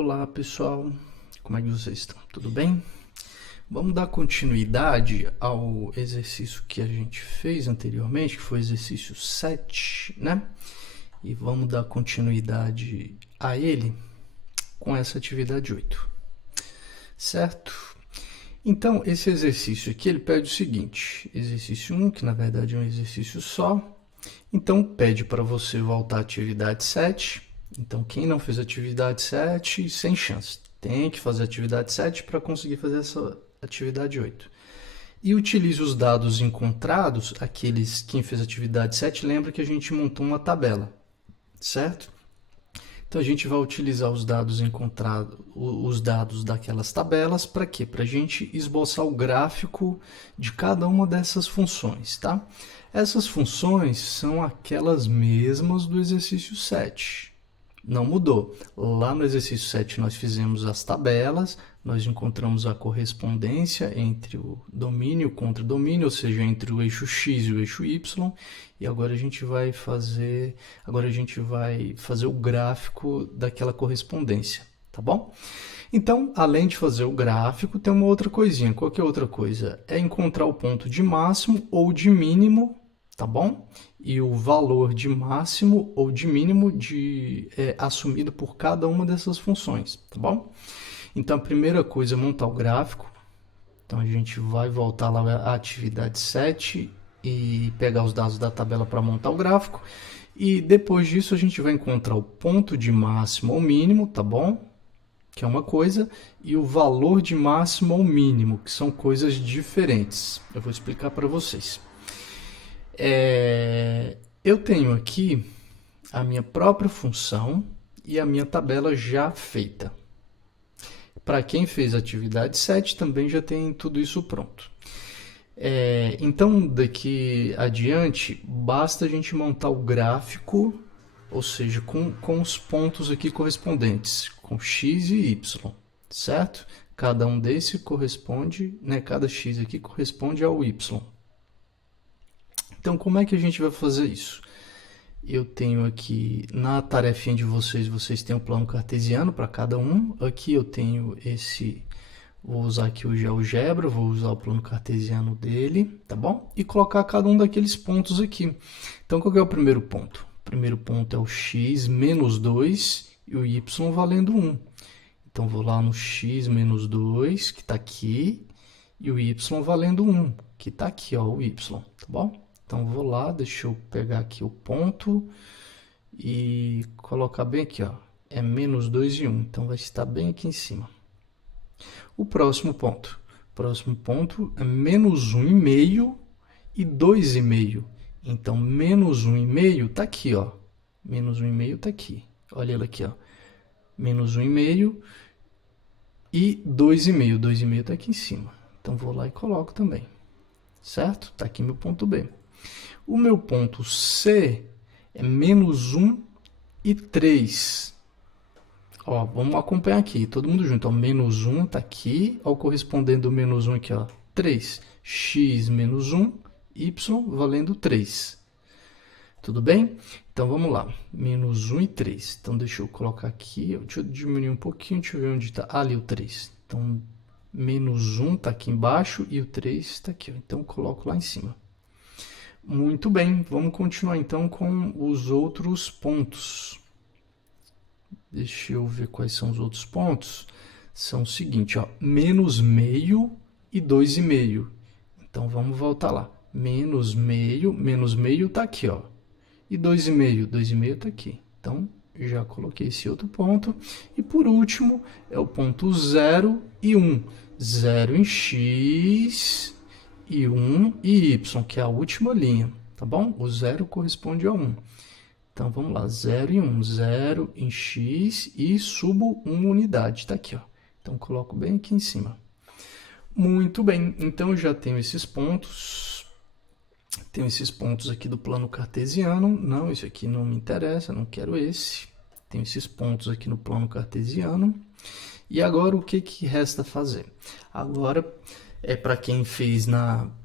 Olá pessoal, como é que vocês estão? Tudo bem? Vamos dar continuidade ao exercício que a gente fez anteriormente, que foi o exercício 7, né? E vamos dar continuidade a ele com essa atividade 8, certo? Então, esse exercício aqui, ele pede o seguinte, exercício 1, que na verdade é um exercício só, então pede para você voltar à atividade 7, então quem não fez atividade 7, sem chance, tem que fazer a atividade 7 para conseguir fazer essa atividade 8. E utilize os dados encontrados, aqueles quem fez atividade 7, lembra que a gente montou uma tabela, certo? Então a gente vai utilizar os dados encontrados, os dados daquelas tabelas, para quê? Para a gente esboçar o gráfico de cada uma dessas funções, tá? Essas funções são aquelas mesmas do exercício 7. Não mudou. Lá no exercício 7 nós fizemos as tabelas, nós encontramos a correspondência entre o domínio e o contradomínio, ou seja, entre o eixo x e o eixo y, e agora a gente vai fazer o gráfico daquela correspondência, tá bom? Então, além de fazer o gráfico, tem uma outra coisinha. Qual que é a outra coisa? É encontrar o ponto de máximo ou de mínimo, tá bom? E o valor de máximo ou de mínimo assumido por cada uma dessas funções, tá bom? Então, a primeira coisa é montar o gráfico. Então, a gente vai voltar lá à atividade 7 e pegar os dados da tabela para montar o gráfico. E depois disso, a gente vai encontrar o ponto de máximo ou mínimo, tá bom? Que é uma coisa, e o valor de máximo ou mínimo, que são coisas diferentes. Eu vou explicar para vocês. Eu tenho aqui a minha própria função e a minha tabela já feita. Para quem fez a atividade 7, também já tem tudo isso pronto. Então, daqui adiante, basta a gente montar o gráfico, ou seja, com os pontos aqui correspondentes, com x e y, certo? Cada um desses corresponde, né? Cada x aqui corresponde ao y. Então, como é que a gente vai fazer isso? Eu tenho aqui, na tarefinha de vocês têm o plano cartesiano para cada um. Aqui eu tenho vou usar aqui o GeoGebra, vou usar o plano cartesiano dele, tá bom? E colocar cada um daqueles pontos aqui. Então, qual que é o primeiro ponto? O primeiro ponto é o x menos 2 e o y valendo 1. Então, vou lá no x menos 2, que está aqui, e o y valendo 1, que está aqui, ó, o y, tá bom? Então, vou lá, deixa eu pegar aqui o ponto e colocar bem aqui, ó. É menos 2 e 1, então vai estar bem aqui em cima. O próximo ponto é menos 1,5 e 2,5. Então, menos 1,5 está aqui, ó. Menos 1,5 está aqui. Olha ele aqui, ó. Menos 1,5 e 2,5. 2,5 está aqui em cima. Então, vou lá e coloco também. Certo? Está aqui meu ponto B. O meu ponto C é menos 1 e 3. Ó, vamos acompanhar aqui, todo mundo junto. Ó, menos 1 está aqui, ó, correspondendo ao menos 1 aqui, ó, 3. X menos 1, y valendo 3. Tudo bem? Então, vamos lá. Menos 1 e 3. Então, deixa eu colocar aqui, deixa eu diminuir um pouquinho, deixa eu ver onde está. Ali o 3. Então, menos 1 está aqui embaixo e o 3 está aqui, ó. Então, eu coloco lá em cima. Muito bem, vamos continuar então com os outros pontos. Deixa eu ver quais são os outros pontos. São o seguinte, ó, menos meio e 2,5. Então, vamos voltar lá. Menos meio está aqui, ó. E 2,5, 2,5 está aqui. Então, já coloquei esse outro ponto. E por último, é o ponto 0 e 1. 0 em x e 1 e y, que é a última linha, tá bom? O 0 corresponde a 1. Então, vamos lá, 0 e 1, 0 em x e subo 1 unidade, tá aqui, ó. Então, coloco bem aqui em cima. Muito bem, então eu já tenho esses pontos. Tenho esses pontos aqui do plano cartesiano. Não, esse aqui não me interessa, não quero esse. Tenho esses pontos aqui no plano cartesiano. E agora, o que resta fazer? Agora, para quem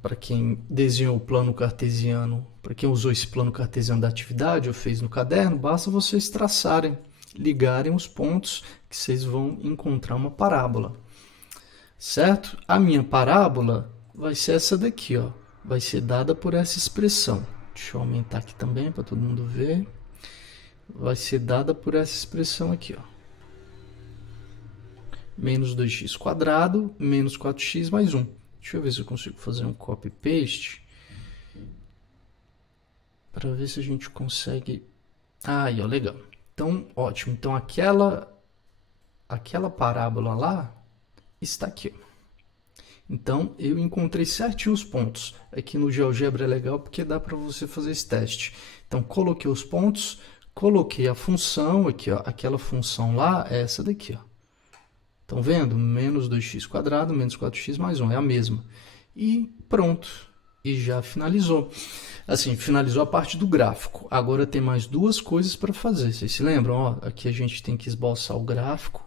para quem desenhou o plano cartesiano, para quem usou esse plano cartesiano da atividade ou fez no caderno, basta vocês traçarem ligarem os pontos que vocês vão encontrar uma parábola, certo? A minha parábola vai ser essa daqui, ó. Vai ser dada por essa expressão. Deixa eu aumentar aqui também para todo mundo ver. Vai ser dada por essa expressão aqui, ó. Menos 2x² menos 4x mais 1. Deixa eu ver se eu consigo fazer um copy-paste para ver se a gente consegue... Aí, ó, legal. Então, ótimo. Então, aquela parábola lá está aqui. Então, eu encontrei certinho os pontos. Aqui no GeoGebra é legal porque dá para você fazer esse teste. Então, coloquei os pontos, coloquei a função aqui, ó. Aquela função lá é essa daqui, ó. Estão vendo? Menos 2x² menos 4x mais 1. É a mesma. E pronto. E já finalizou. Assim, finalizou a parte do gráfico. Agora tem mais duas coisas para fazer. Vocês se lembram? Ó, aqui a gente tem que esboçar o gráfico.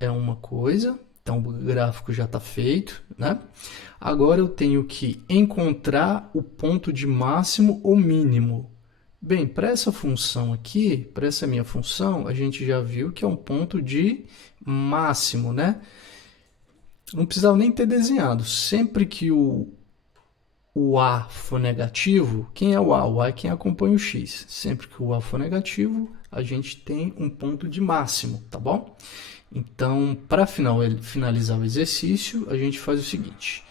É uma coisa. Então, o gráfico já está feito, né? Agora eu tenho que encontrar o ponto de máximo ou mínimo. Bem, para essa função aqui, para essa minha função, a gente já viu que é um ponto de máximo, né? Não precisava nem ter desenhado. Sempre que o A for negativo, quem é o A? O A é quem acompanha o X. Sempre que o A for negativo, a gente tem um ponto de máximo, tá bom? Então, para finalizar o exercício, a gente faz o seguinte.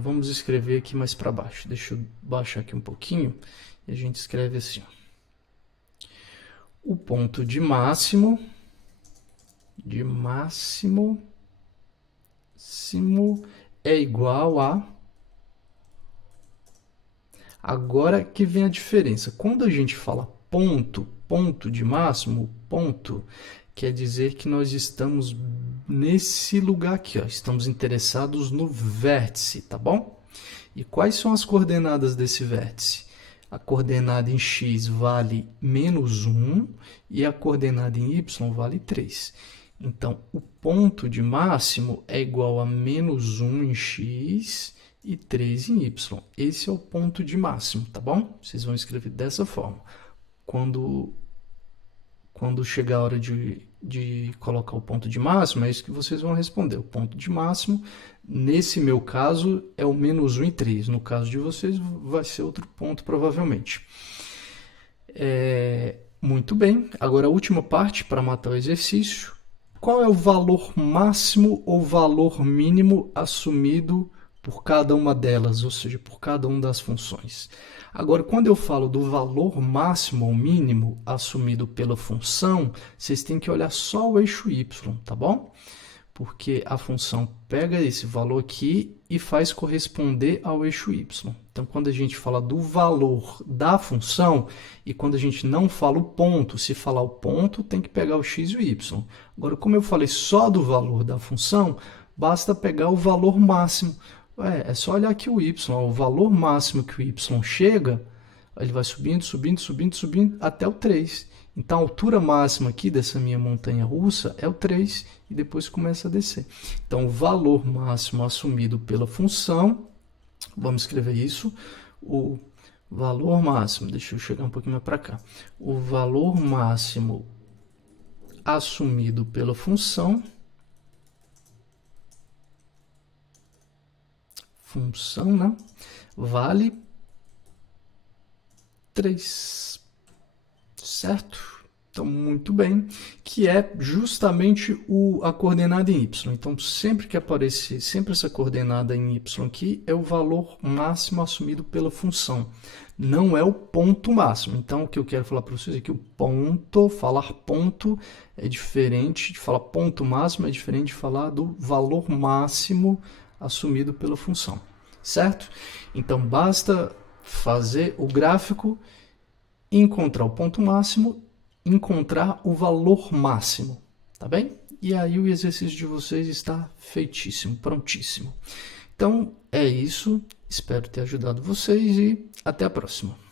Vamos escrever aqui mais para baixo. Deixa eu baixar aqui um pouquinho. E a gente escreve assim. O ponto de máximo é igual a... Agora que vem a diferença. Quando a gente fala ponto de máximo, ponto quer dizer que nós estamos nesse lugar aqui, ó. Estamos interessados no vértice, tá bom? E quais são as coordenadas desse vértice? A coordenada em x vale menos 1 e a coordenada em y vale 3. Então, o ponto de máximo é igual a menos 1 em x e 3 em y. Esse é o ponto de máximo, tá bom? Vocês vão escrever dessa forma. Quando chegar a hora de colocar o ponto de máximo, é isso que vocês vão responder. O ponto de máximo, nesse meu caso, é o menos 1 e 3. No caso de vocês, vai ser outro ponto, provavelmente. Muito bem. Agora, a última parte, para matar o exercício. Qual é o valor máximo ou valor mínimo assumido por cada uma delas, ou seja, por cada uma das funções? Agora, quando eu falo do valor máximo ou mínimo assumido pela função, vocês têm que olhar só o eixo y, tá bom? Porque a função pega esse valor aqui e faz corresponder ao eixo y. Então, quando a gente fala do valor da função, e quando a gente não fala o ponto, se falar o ponto, tem que pegar o x e o y. Agora, como eu falei só do valor da função, basta pegar o valor máximo. É só olhar aqui o y, ó, o valor máximo que o y chega, ele vai subindo, subindo, subindo, subindo, até o 3. Então, a altura máxima aqui dessa minha montanha-russa é o 3, e depois começa a descer. Então, o valor máximo assumido pela função, vamos escrever isso, o valor máximo, deixa eu chegar um pouquinho mais para cá, o valor máximo assumido pela função, né, vale 3, certo? Então, muito bem, que é justamente a coordenada em y. Então, sempre que aparecer, sempre essa coordenada em y aqui é o valor máximo assumido pela função, não é o ponto máximo. Então, o que eu quero falar para vocês é que o ponto, falar ponto é diferente de falar ponto máximo, é diferente de falar do valor máximo assumido pela função, certo? Então, basta fazer o gráfico, encontrar o ponto máximo, encontrar o valor máximo, tá bem? E aí o exercício de vocês está feitíssimo, prontíssimo. Então, é isso. Espero ter ajudado vocês e até a próxima.